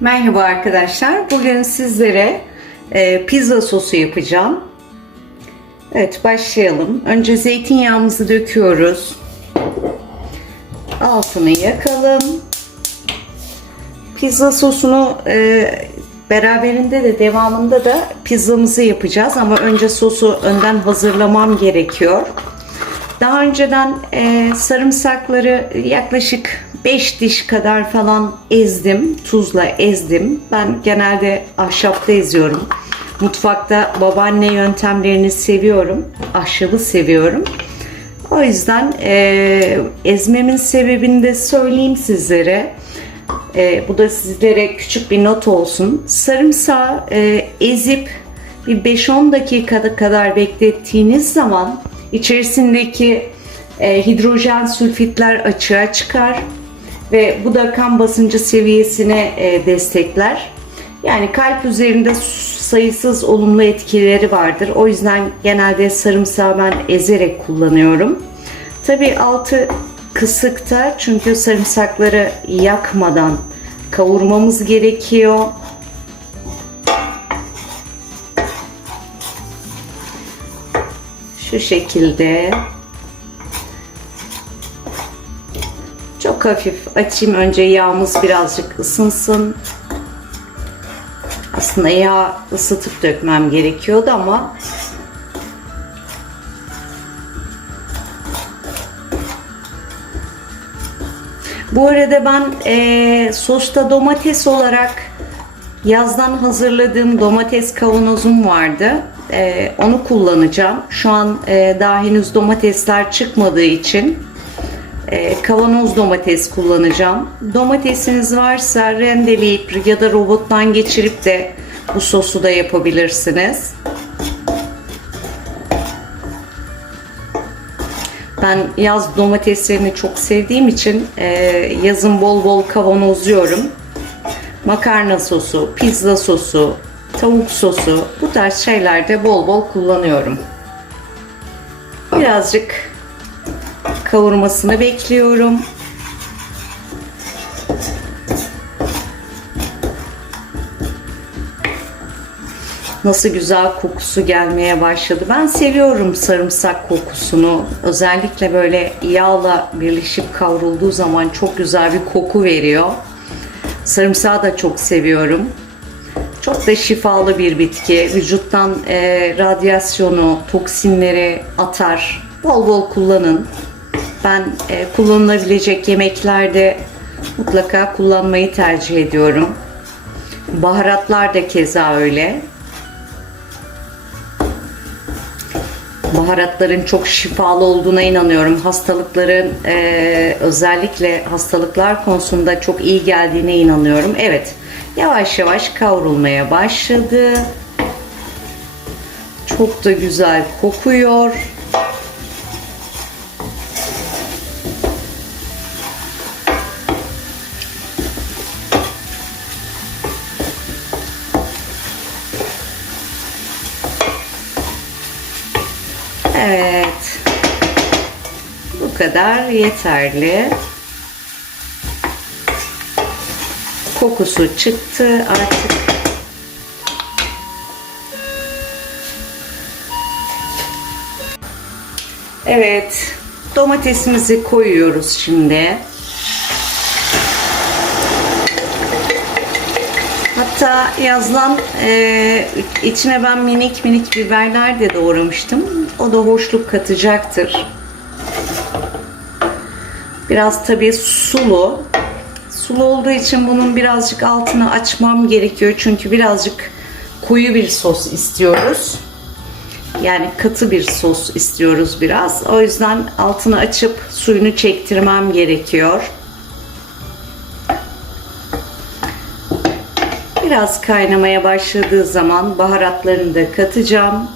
Merhaba arkadaşlar. Bugün sizlere e, pizza sosu yapacağım. Evet başlayalım. Önce zeytinyağımızı döküyoruz. Altını yakalım. Pizza sosunu e, beraberinde de devamında da pizzamızı yapacağız ama önce sosu önden hazırlamam gerekiyor. Daha önceden e, sarımsakları yaklaşık 5 diş kadar falan ezdim. Tuzla ezdim. Ben genelde ahşapta eziyorum. Mutfakta babaanne yöntemlerini seviyorum. Ahşabı seviyorum. O yüzden e, ezmemin sebebini de söyleyeyim sizlere. E, bu da sizlere küçük bir not olsun. Sarımsağı e, ezip bir 5-10 dakikada kadar beklettiğiniz zaman içerisindeki e, hidrojen sülfitler açığa çıkar ve bu da kan basıncı seviyesine e, destekler. Yani kalp üzerinde sayısız olumlu etkileri vardır. O yüzden genelde sarımsağı ben ezerek kullanıyorum. Tabi altı kısıkta çünkü sarımsakları yakmadan kavurmamız gerekiyor. Şu şekilde çok hafif açayım önce yağımız birazcık ısınsın. Aslında yağ ısıtıp dökmem gerekiyordu ama Bu arada ben e, sosta domates olarak yazdan hazırladığım domates kavanozum vardı. E, onu kullanacağım. Şu an e, daha henüz domatesler çıkmadığı için e, kavanoz domates kullanacağım. Domatesiniz varsa rendeleyip ya da robottan geçirip de bu sosu da yapabilirsiniz. Ben yaz domateslerini çok sevdiğim için e, yazın bol bol kavanozluyorum. Makarna sosu, pizza sosu, tavuk sosu bu tarz şeylerde bol bol kullanıyorum. Birazcık kavurmasını bekliyorum. Nasıl güzel kokusu gelmeye başladı. Ben seviyorum sarımsak kokusunu. Özellikle böyle yağla birleşip kavrulduğu zaman çok güzel bir koku veriyor. Sarımsağı da çok seviyorum. Çok da şifalı bir bitki. Vücuttan e, radyasyonu, toksinleri atar. Bol bol kullanın. Ben e, kullanılabilecek yemeklerde mutlaka kullanmayı tercih ediyorum. Baharatlar da keza öyle. Baharatların çok şifalı olduğuna inanıyorum. Hastalıkların e, özellikle hastalıklar konusunda çok iyi geldiğine inanıyorum. Evet yavaş yavaş kavrulmaya başladı. Çok da güzel kokuyor. Evet. Bu kadar yeterli. Kokusu çıktı artık. Evet. Domatesimizi koyuyoruz şimdi. Hatta yazdan e, içine ben minik minik biberler de doğramıştım. O da hoşluk katacaktır. Biraz tabii sulu. Sulu olduğu için bunun birazcık altını açmam gerekiyor. Çünkü birazcık koyu bir sos istiyoruz. Yani katı bir sos istiyoruz biraz. O yüzden altını açıp suyunu çektirmem gerekiyor. Biraz kaynamaya başladığı zaman baharatlarını da katacağım.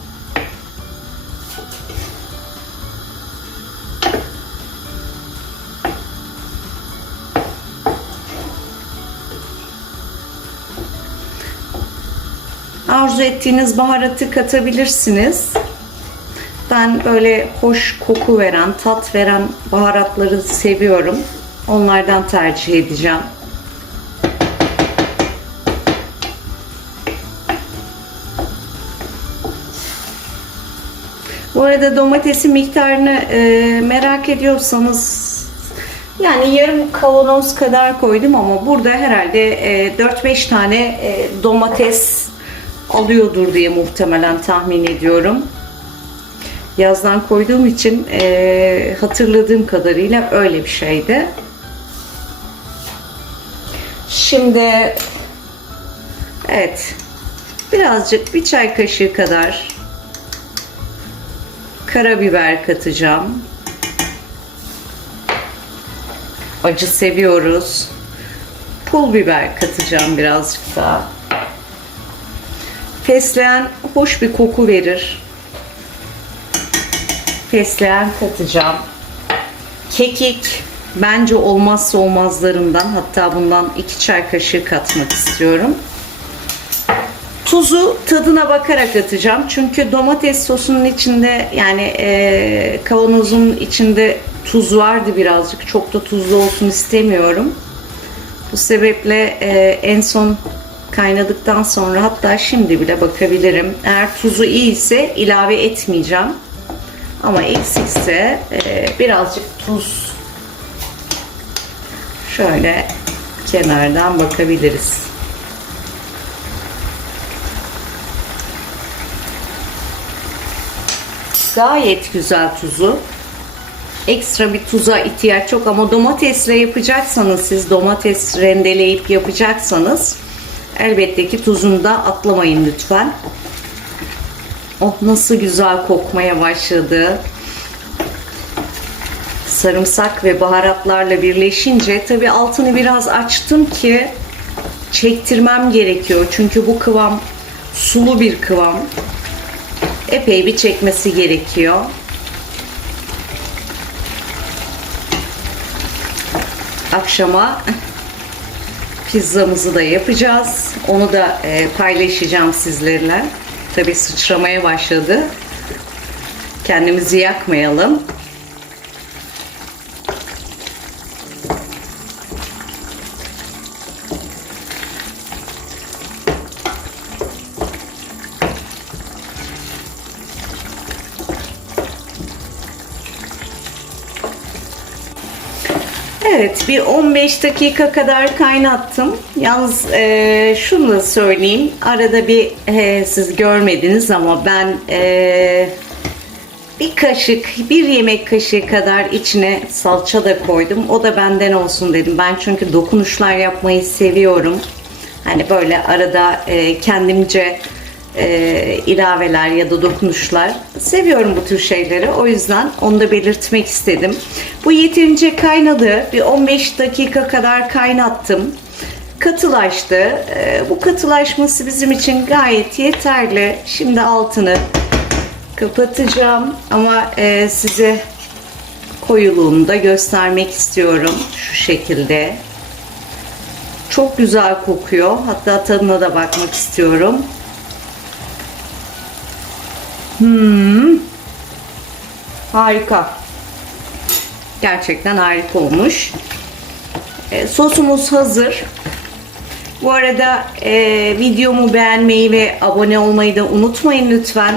arzu ettiğiniz baharatı katabilirsiniz. Ben böyle hoş koku veren, tat veren baharatları seviyorum. Onlardan tercih edeceğim. Bu arada domatesin miktarını e, merak ediyorsanız yani yarım kavanoz kadar koydum ama burada herhalde e, 4-5 tane e, domates alıyordur diye muhtemelen tahmin ediyorum. Yazdan koyduğum için e, hatırladığım kadarıyla öyle bir şeydi. Şimdi evet birazcık bir çay kaşığı kadar karabiber katacağım. Acı seviyoruz. Pul biber katacağım birazcık daha. Fesleğen hoş bir koku verir. Fesleğen katacağım. Kekik bence olmazsa olmazlarımdan. Hatta bundan iki çay kaşığı katmak istiyorum. Tuzu tadına bakarak atacağım. Çünkü domates sosunun içinde yani e, kavanozun içinde tuz vardı birazcık. Çok da tuzlu olsun istemiyorum. Bu sebeple e, en son kaynadıktan sonra hatta şimdi bile bakabilirim. Eğer tuzu iyi ise ilave etmeyeceğim. Ama eksikse e, birazcık tuz şöyle kenardan bakabiliriz. Gayet güzel tuzu. Ekstra bir tuza ihtiyaç yok ama domatesle yapacaksanız siz domates rendeleyip yapacaksanız elbette ki tuzunu da atlamayın lütfen. Oh nasıl güzel kokmaya başladı. Sarımsak ve baharatlarla birleşince tabi altını biraz açtım ki çektirmem gerekiyor. Çünkü bu kıvam sulu bir kıvam. Epey bir çekmesi gerekiyor. Akşama pizzamızı da yapacağız. Onu da e, paylaşacağım sizlerle. Tabi sıçramaya başladı. Kendimizi yakmayalım. Evet bir 15 dakika kadar kaynattım. Yalnız e, şunu da söyleyeyim. Arada bir e, siz görmediniz ama ben e, bir kaşık, bir yemek kaşığı kadar içine salça da koydum. O da benden olsun dedim. Ben çünkü dokunuşlar yapmayı seviyorum. Hani böyle arada e, kendimce e, ilaveler ya da dokunuşlar. Seviyorum bu tür şeyleri. O yüzden onu da belirtmek istedim. Bu yeterince kaynadı. Bir 15 dakika kadar kaynattım. Katılaştı. E, bu katılaşması bizim için gayet yeterli. Şimdi altını kapatacağım. Ama e, size koyuluğunu da göstermek istiyorum. Şu şekilde. Çok güzel kokuyor. Hatta tadına da bakmak istiyorum. Hmm. Harika. Gerçekten harika olmuş. E, sosumuz hazır. Bu arada e, videomu beğenmeyi ve abone olmayı da unutmayın lütfen.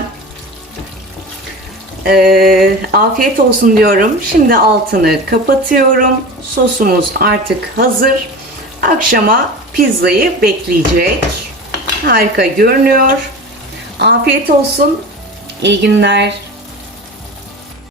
E, afiyet olsun diyorum. Şimdi altını kapatıyorum. Sosumuz artık hazır. Akşama pizzayı bekleyecek. Harika görünüyor. Afiyet olsun. İyi günler.